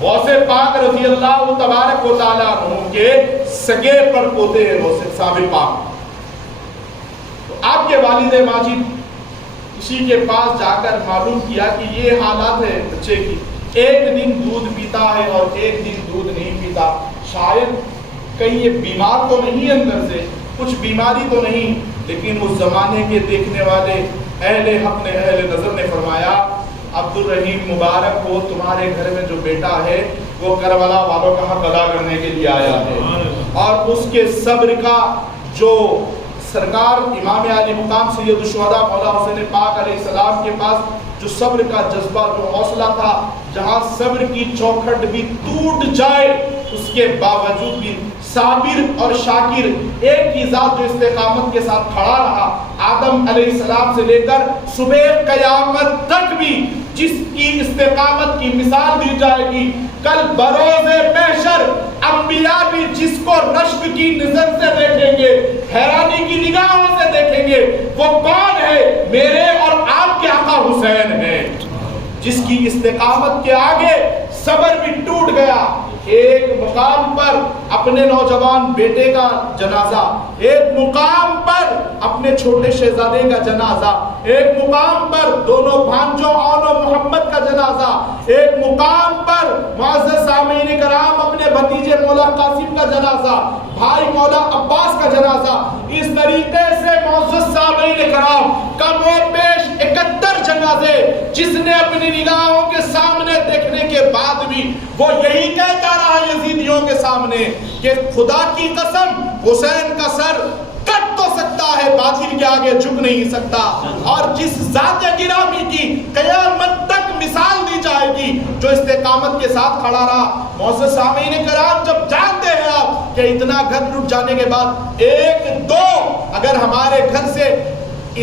غوث پاک رضی اللہ تبارک و تعالیٰ عنہ کے سگے پر پوتے ہیں غوث ثابت پاک. تو آپ کے والد ماجد کسی کے پاس جا کر معلوم کیا کہ یہ حالات ہے بچے کی، ایک دن دودھ پیتا ہے اور ایک دن دودھ نہیں پیتا، شاید کہیں یہ بیمار تو نہیں اندر سے، کچھ بیماری تو نہیں. لیکن اس زمانے کے دیکھنے والے اہل حق نے، اہل نظر نے فرمایا عبد الرحیم مبارک کو تمہارے گھر میں جو بیٹا ہے وہ کربلا والوں کا حق ادا کرنے کے لیے آیا ہے، اور اس کے صبر کا جو سرکار امام علی مقام سید الشہداء مولا حسین پاک علیہ السلام کے پاس جو صبر کا جذبہ، جو حوصلہ تھا، جہاں صبر کی چوکھٹ بھی ٹوٹ جائے اس کے باوجود بھی صابر اور شاکر ایک ہی ذات جو استقامت کے ساتھ کھڑا رہا، آدم علیہ السلام سے لے کر صبح قیامت تک بھی جس کی استقامت کی مثال دی جائے گی، کل بروز محشر انبیاء بھی جس کو رشک کی نظر سے دیکھیں گے، حیرانی کی نگاہوں سے دیکھیں گے، وہ کون ہے؟ میرے اور آپ کے آقا حسین ہیں، جس کی استقامت کے آگے صبر بھی ٹوٹ گیا. ایک مقام پر اپنے نوجوان بیٹے کا جنازہ، ایک مقام پر اپنے چھوٹے شہزادے کا جنازہ، ایک مقام پر دونوں بھانجوں اون و محمد کا جنازہ، ایک مقام پر معزز سامعین کرام اپنے بھتیجے مولا قاسم کا جنازہ، بھائی مولا عباس کا جنازہ. اس طریقے سے معزز سامعین کرام کم و بیش 71 جنازے جس نے اپنی نگاہوں کے سامنے دیکھنے کے بعد بھی وہ یہی کہتا رہا یزیدیوں کے سامنے کہ خدا کی قسم حسین کا سر کٹ تو سکتا ہے، باطل کے آگے جھک نہیں سکتا. اور جس ذات گرامی کی قیامت تک مثال دی جائے گی جو استقامت کے ساتھ کھڑا رہا. معزز سامعین کرام جب جانتے ہیں آپ کہ اتنا گھر لٹ جانے کے بعد ایک دو اگر ہمارے گھر سے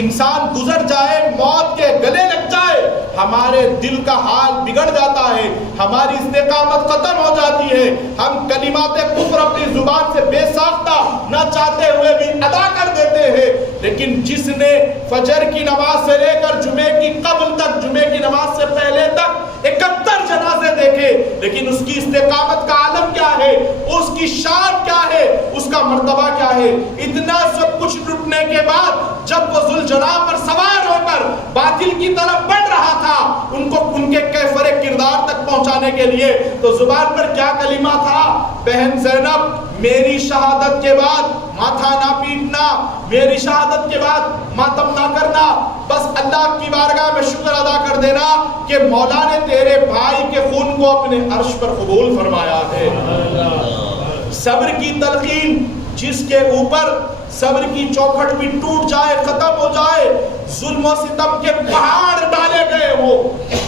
انسان گزر جائے، موت کے گلے لگ جائے، ہمارے دل کا حال بگڑ جاتا ہے، ہماری استقامت ختم ہو جاتی ہے، ہم کلمات کفر اپنی زبان سے بے ساختہ نہ چاہتے ہوئے بھی ادا کر دیتے ہیں. لیکن جس نے فجر کی نماز سے لے کر جمعے کی قبل تک، جمعے کی نماز سے پہلے تک 71 جنازے دیکھے، لیکن اس کی استقامت کا عالم کیا ہے، اس کی شان کیا ہے، اس کا مرتبہ کیا ہے. اتنا سب کچھ لٹنے کے بعد جب وہ ذوالجناح پر سوار ہو کر باطل کی طرف بڑھ رہا تھا ان کو ان کے کیفر کردار تک پہنچانے کے لیے، تو زبان پر کیا کلمہ تھا؟ بہن زینب میری شہادت کے بعد ماتھا نہ پیٹنا، میری شہادت کے بعد ماتم نہ کرنا، بس اللہ کی بارگاہ میں شکر ادا کر دینا کہ مولا نے تیرے بھائی کے خون کو اپنے عرش پر قبول فرمایا ہے. صبر کی تلقین جس کے اوپر صبر کی چوکھٹ بھی ٹوٹ جائے، ختم ہو جائے، ظلم و ستم کے پہاڑ ڈالے گئے ہو،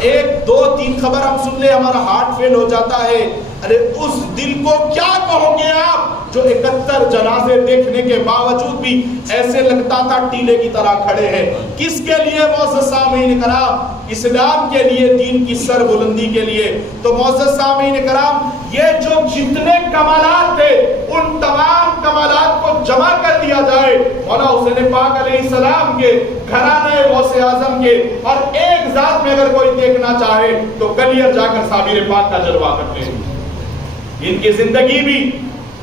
ایک دو تین خبر ہم سن لے ہمارا ہارٹ فیل ہو جاتا ہے. ارے اس دل کو کیا کہو گے آپ جو 71 جنازے دیکھنے کے باوجود بھی ایسے لگتا تھا ٹیلے کی طرح کھڑے ہیں. کس کے لیے معزز سامعین کرام؟ اسلام کے لیے، دین کی سر بلندی کے لیے. تو معزز سامعین کرام یہ جو جتنے کمالات تھے ان تمام کمالات کو جمع کر دیا جائے مولا حسین پاک علیہ السلام کے گھرانے غوث اعظم کے، اور ایک ذات میں اگر کوئی دیکھنا چاہے تو گلیاں جا کر صابر پاک کا جلوہ کر لیں. ان کی زندگی بھی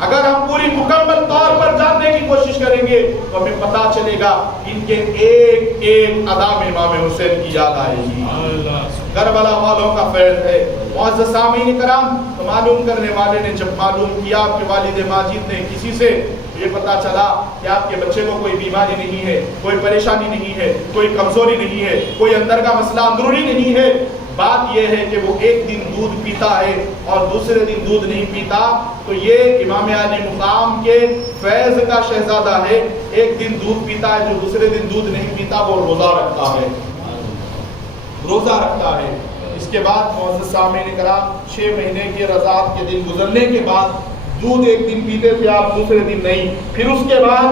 اگر ہم پوری مکمل طور پر جاننے کی کوشش کریں گے تو ہمیں پتا چلے گا ان کے ایک ایک ادا میں امام حسین کی یاد آئے گی. کربلا والوں کا فیض ہے. معزز سامعین کرام تو معلوم کرنے والے نے جب معلوم کیا آپ کے والد ماجد نے کسی سے یہ پتا چلا کہ آپ کے بچے کو کوئی بیماری نہیں ہے، کوئی پریشانی نہیں ہے، کوئی کمزوری نہیں ہے، کوئی اندر کا مسئلہ اندرونی نہیں ہے، بات یہ ہے کہ وہ ایک دن دودھ پیتا ہے اور دوسرے دن دودھ نہیں پیتا، تو یہ امام علی مقام کے فیض کا شہزادہ ہے. ایک دن دودھ پیتا ہے، جو دوسرے دن دودھ نہیں پیتا وہ روزہ رکھتا ہے، روزہ رکھتا ہے. اس کے بعد معزز سامعین کرام 6 مہینے کے رضاعت کے دن گزرنے کے بعد دودھ ایک دن پیتے تھے آپ، دوسرے دن نہیں. پھر اس کے بعد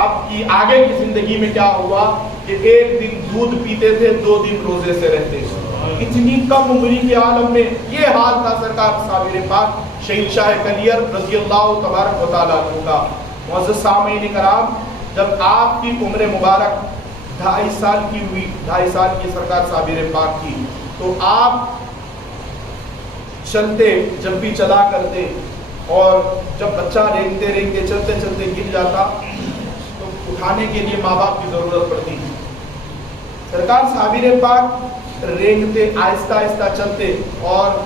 آپ کی آگے کی زندگی میں کیا ہوا کہ ایک دن دودھ پیتے تھے، 2 دن روزے سے رہتے تھے. اتنی کم عمری کے عالم میں یہ حال تھا سرکار صابر پاک شہید شاہ کلیر رضی اللہ تبارک و تعالیٰ عنہ کا. معزز سامعین کرام جب آپ کی عمر مبارک 2.5 سال کی ہوئی، 2.5 سال کی سرکار صابر پاک کی، تو آپ چلتے جب بھی چلا کرتے اور جب بچہ رینگتے رینگتے چلتے چلتے گر جاتا تو اٹھانے کے لیے ماں باپ کی ضرورت پڑتی. سرکار صابر پاک رینگتے آہستہ آہستہ چلتے اور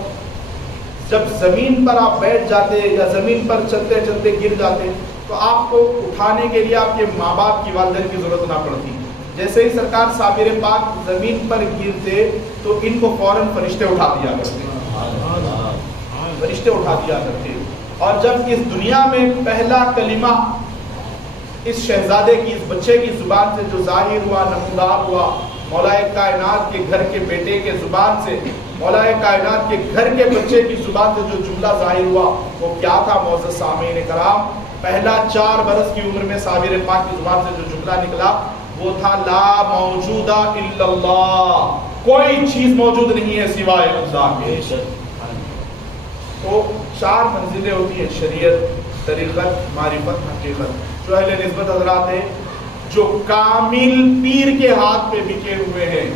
جب زمین پر آپ بیٹھ جاتے یا زمین پر چلتے چلتے گر جاتے تو آپ کو اٹھانے کے لیے آپ کے ماں باپ کی والدین کی ضرورت نہ پڑتی. جیسے ہی سرکار صابر پاک زمین پر گرتے تو ان کو فوراً فرشتے اٹھا دیا کرتے. فرشتے اٹھا دیا کرتے. اور جب اس دنیا میں پہلا کلمہ اس شہزادے کی اس بچے کی زبان سے جو ظاہر ہوا نمودار ہوا مولا کائنات کے گھر کے بیٹے کے زبان سے مولا کائنات کے گھر کے بچے کی زبان سے جو جملہ ظاہر ہوا وہ کیا تھا معزز سامعین کرام؟ پہلا 4 برس کی عمر میں صابر پاک کی زبان سے جو جملہ نکلا وہ تھا لا موجود الا اللہ، کوئی چیز موجود نہیں ہے سوائے اللہ کے. تو 4 منزلیں ہوتی ہیں، شریعت، طریقت، معرفت، حقیقت. جو اہل نسبت حضرات ہیں جو کامل پیر کے ہاتھ پہ بکے ہوئے ہیں،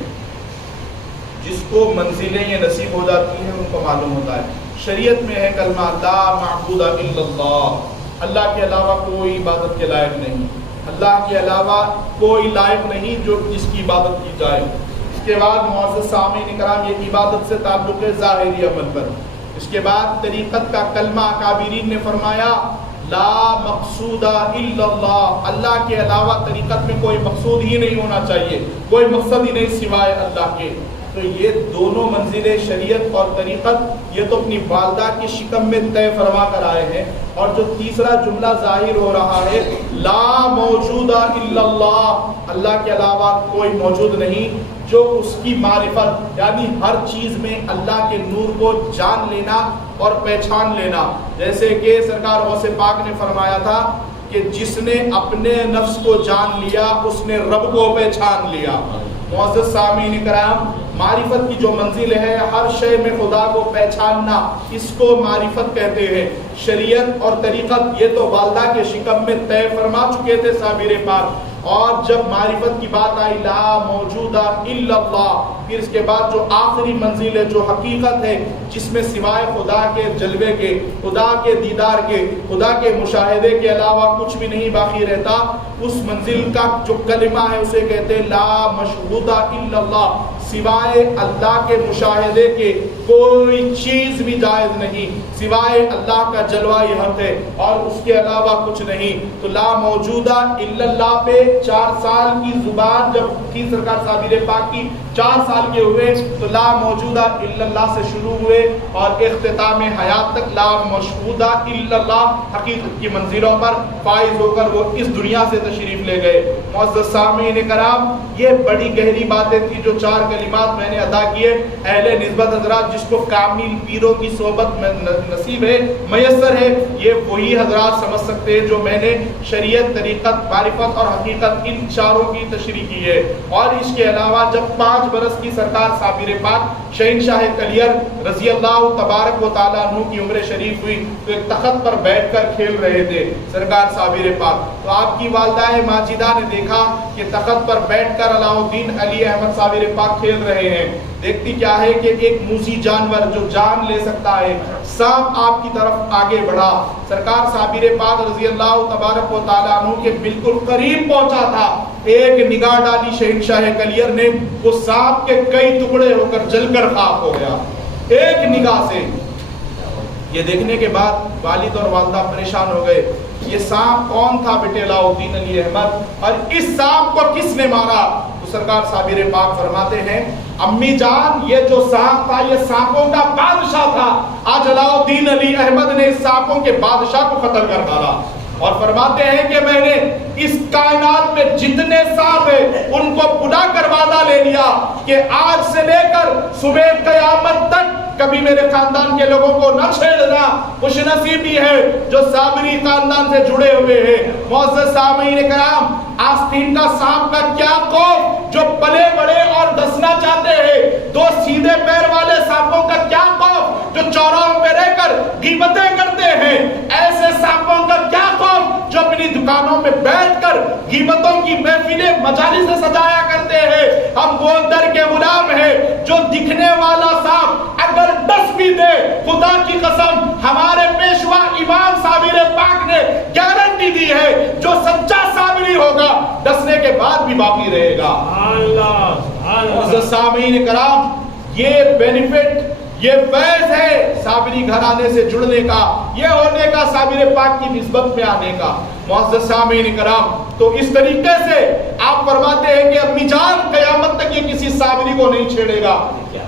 جس کو منزلیں یہ نصیب ہو جاتی ہیں ان کو معلوم ہوتا ہے. شریعت میں ہے کلمہ لا معبود الا اللہ، اللہ کے علاوہ کوئی عبادت کے لائق نہیں، اللہ کے علاوہ کوئی لائق نہیں جو جس کی عبادت کی جائے. اس کے بعد معزز سامعین کرام یہ عبادت سے تعلق ہے ظاہری عمل پر. اس کے بعد طریقت کا کلمہ اکابرین نے فرمایا لا مقصود الا اللہ، اللہ کے علاوہ طریقت میں کوئی مقصود ہی نہیں ہونا چاہیے، کوئی مقصد ہی نہیں سوائے اللہ کے. تو یہ دونوں منزلیں شریعت اور طریقت یہ تو اپنی والدہ کی شکم میں طے فرما کر آئے ہیں. اور جو تیسرا جملہ ظاہر ہو رہا ہے لا موجود الا اللہ، اللہ کے علاوہ کوئی موجود نہیں، جو اس کی معرفت یعنی ہر چیز میں اللہ کے نور کو جان لینا اور پہچان لینا. جیسے کہ سرکار غوث پاک نے فرمایا تھا کہ جس نے اپنے نفس کو جان لیا اس نے رب کو پہچان لیا. معزز سامعین کرام معرفت کی جو منزل ہے ہر شے میں خدا کو پہچاننا، اس کو معرفت کہتے ہیں. شریعت اور طریقت یہ تو والدہ کے شکم میں طے فرما چکے تھے صابر پاک. اور جب معرفت کی بات آئی لا موجود الا اللہ، پھر اس کے بعد جو آخری منزل ہے جو حقیقت ہے جس میں سوائے خدا کے جلوے کے، خدا کے دیدار کے، خدا کے مشاہدے کے علاوہ کچھ بھی نہیں باقی رہتا، اس منزل کا جو کلمہ ہے اسے کہتے ہیں لا مشہود الا اللہ، سوائے اللہ کے مشاہدے کے کوئی چیز بھی جائز نہیں، سوائے اللہ کا جلوہ یہ حق ہے اور اس کے علاوہ کچھ نہیں. تو لا موجودہ الا اللہ پہ 4 سال کی زبان جب تھی سرکار صابر پاک کی 4 سال کے ہوئے تو لا موجودہ الا اللہ سے شروع ہوئے اور اختتام حیات تک لا مشہودہ الا اللہ حقیقت کی منزلوں پر فائز ہو کر وہ اس دنیا سے تشریف لے گئے. معزز سامعین کرام یہ بڑی گہری باتیں تھی جو 4 کلمات میں نے ادا کیے. اہل نسبت حضرات جس کو کامل پیروں کی صحبت میں نصیب ہے میسر ہے یہ وہی حضرات سمجھ سکتے ہیں جو میں نے شریعت، طریقت، معرفت اور حقیقت ان 4 کی تشریح کی ہے. اور اس کے علاوہ جب 5 برس کی سرکار صابر پاک شہنشاہ کلیر رضی اللہ تبارک و تعالیٰ عنہ کی عمر شریف ہوئی تو ایک تخت پر بیٹھ کر کھیل رہے تھے سرکار صابر پاک. تو آپ کی والدہ ماجدہ نے دیکھا کہ تخت پر بیٹھ کر علاء الدین علی احمد صابر پاک کھیل رہے ہیں. دیکھتی کیا ہے کہ ایک موذی جانور جو جان لے سکتا ہے سانپ آپ کی طرف آگے بڑھا. سرکار صابر پاک رضی اللہ تبارک و تعالیٰ عنہ کے بالکل قریب پہنچا تھا. ایک نگاہ ڈالی شہنشاہ کلیر نے، وہ سانپ کے کئی ٹکڑے ہو کر جل کر خاک ہو گیا ایک نگاہ سے. یہ دیکھنے کے بعد والد اور والدہ پریشان ہو گئے. یہ سانپ کون تھا بیٹے علاء الدین علی احمد، اور اس سانپ کو کس نے مارا؟ تو سرکار صابر پاک فرماتے ہیں امی جان یہ جو سانپ تھا یہ سانپوں کا بادشاہ تھا، آج علاء الدین علی احمد نے اس سانپوں کے بادشاہ کو قتل کر ڈالا. اور فرماتے ہیں کہ میں نے اس کائنات میں جتنے سانپ ہیں ان کو بلا کر وعدہ لے لیا کہ آج سے لے کر صبح قیامت تک کبھی میرے خاندان کے لوگوں کو نہ چھیڑنا. خوش نصیبی ہے جو صابری خاندان سے جڑے ہوئے ہیں. معزز سامعین کرام آستین کا سانپ کا کیا خوف جو پلے بڑے اور ڈسنا چاہتے ہیں، 2 سیدھے پیر والے سانپوں کا کیا خوف جو چوراہوں پہ رہ کر غیبتیں کرتے ہیں، ایسے سانپوں کا کیا خوف جو اپنی دکانوں میں بیٹھ کر غیبتوں کی محفلیں مجالس سے سجایا کرتے ہیں. ہم گول در کے غلام ہیں جو دکھنے والا سانپ اگر ڈس بھی دے, خدا کی قسم ہمارے پیشوا امام صابر پاک نے گارنٹی دی ہے, جو سچا صابری ہوگا ڈسنے کے بعد بھی باقی رہے گا. معزز سامعین کرام, یہ بینیفٹ, یہ فیض ہے صابری گھرانے سے جڑنے کا, یہ ہونے کا, صابر پاک کی نسبت میں آنے کا. معزز سامعین کرام, تو اس طریقے سے آپ فرماتے ہیں کہ اپنی جان قیامت تک یہ کسی صابری کو نہیں چھیڑے گا.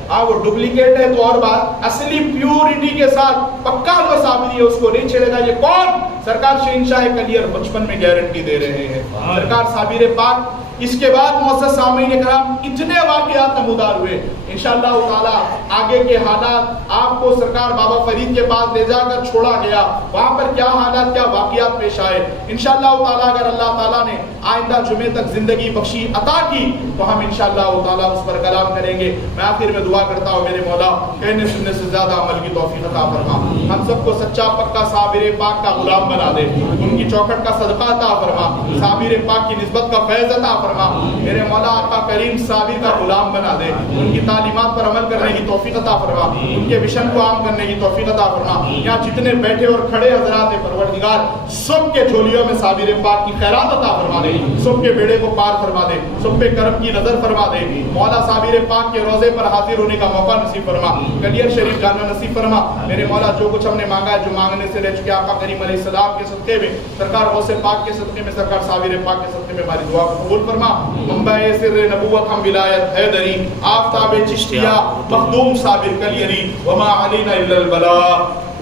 ہاں وہ ڈپلیکیٹ ہے تو اور بات, اصلی پیورٹی کے ساتھ پکا وہ صابری ہے اس کو نہیں چھیڑے گا. یہ کون؟ سرکار شہنشاہ کلیر بچپن میں گارنٹی دے رہے ہیں. سرکار صابر پاک. اس کے بعد معزز سامعین کرام اتنے واقعات نمودار ہوئے. انشاءاللہ تعالی آگے کے حالات آپ کو سرکار بابا فرید کے پاس لے جا کر چھوڑا گیا, وہاں پر کیا حالات, کیا واقعات پیش آئے, انشاءاللہ تعالی اگر اللہ تعالیٰ نے آئندہ جمعے تک زندگی بخشی عطا کی تو ہم انشاءاللہ تعالی اس پر کلام کریں گے. میں آخر میں دعا کرتا ہوں میرے مولا کہنے سننے سے زیادہ عمل کی توفیق عطا فرما, ہم سب کو سچا پکا صابر پاک کا غلام بنا دے, ان کی چوکھٹ کا صدقہ عطا فرما, صابر پاک کی نسبت کا فیض عطا فرما. میرے مولا آقا کریم صابر کا غلام بنا دے, ان کی تعلیمات پر عمل کرنے کی توفیق عطا فرما, ان کے مشن کو عام کرنے کی توفیق عطا فرما. یہاں جتنے بیٹھے اور کھڑے حضرات پروردگار, سب کے جھولیوں میں صابر پاک کی خیرات عطا فرما دے, سب کے بیڑے کو پار فرما دے, سب پہ کرم کی نظر فرما دے. مولا صابر پاک کے روزے پر حاضر ہونے کا موقع نصیب فرما, کلیر شریف جانا نصیب فرما. میرے مولا جو کچھ ہم نے مانگا ہے, جو مانگنے سے رہ چکے, آقا کریم علیہ السلام کے صدقے میں, سرکار غوث پاک کے صدقے میں, سرکار صابر پاک کے صدقے میں ہماری دعا کو قبول فرما. منبع سر نبوت ہم ولایت حیدری, آفتاب چشتیہ, مخدوم صابر کلیری, وما علینا الا البلاغ.